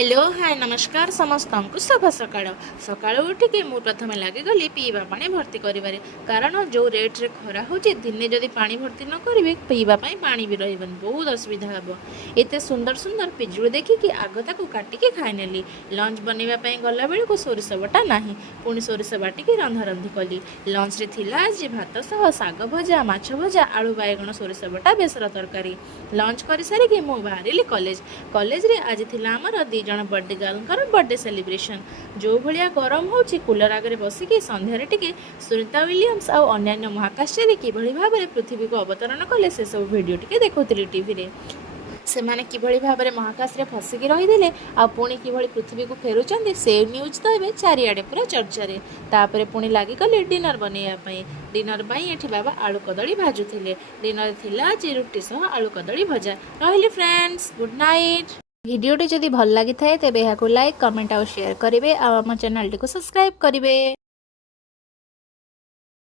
Hello hi नमस्कार समस्त को शुभ सकाळ सकाळ उठिकी मु प्रथम लगिगली पीवा पानी भर्ती करिबारे कारण जो रेट रे खरा होची दिने जदि पानी भर्ती न करिवे पीवा पाई पानी भी रहबन बहुत असुविधा हबो। एते सुंदर सुंदर पिजुळ देखिकी आग ताकू काटिकी खाइ नेली। लंच बनैबा पई गला बेले को सोरिष बटा नाही पुणी सोरिष बाटिकी रंधा रंधी कली। लंच रे थिला आज भात सह साग भजा माछ भजा आलू बायगण सोरिष बटा बेसर तरकारी। लंच करि सारिकी मु बाहरिली कॉलेज रे आज थिला हमर जन बर्थडे गर्ल बर्थडे सेलिब्रेशन जो भाया गरम होची कूलर आगे बसिकी संध्यारे टिके सुनीता विलियम्स आउ अन्य महाकाशचारी किभଳି भाबरे पृथ्वी को अवतरण कले से सब वीडियो टिके देखौतिली टीवी रे। से माने किभଳି भाबरे महाकाश रे फसिकी रहिदिले आ पुणी किभଳି पृथ्वी को फेरुचंदी से न्यूज तो एबे चारिआडे पूरा चर्चा रे। तापरे पुणी लागि गले डिनर बनेया पई डिनर पई एठी बाबा आलू कदली भाजुथिले। डिनर थिला जे रुटी सह आलू कदली भजा। रहिले फ्रेंड्स गुड नाइट। भिडियोटी जदि भल लगी थाए तेबे लाइक कमेंट और शेयर करेंगे और आम चैनल टी को सब्सक्राइब करेंगे।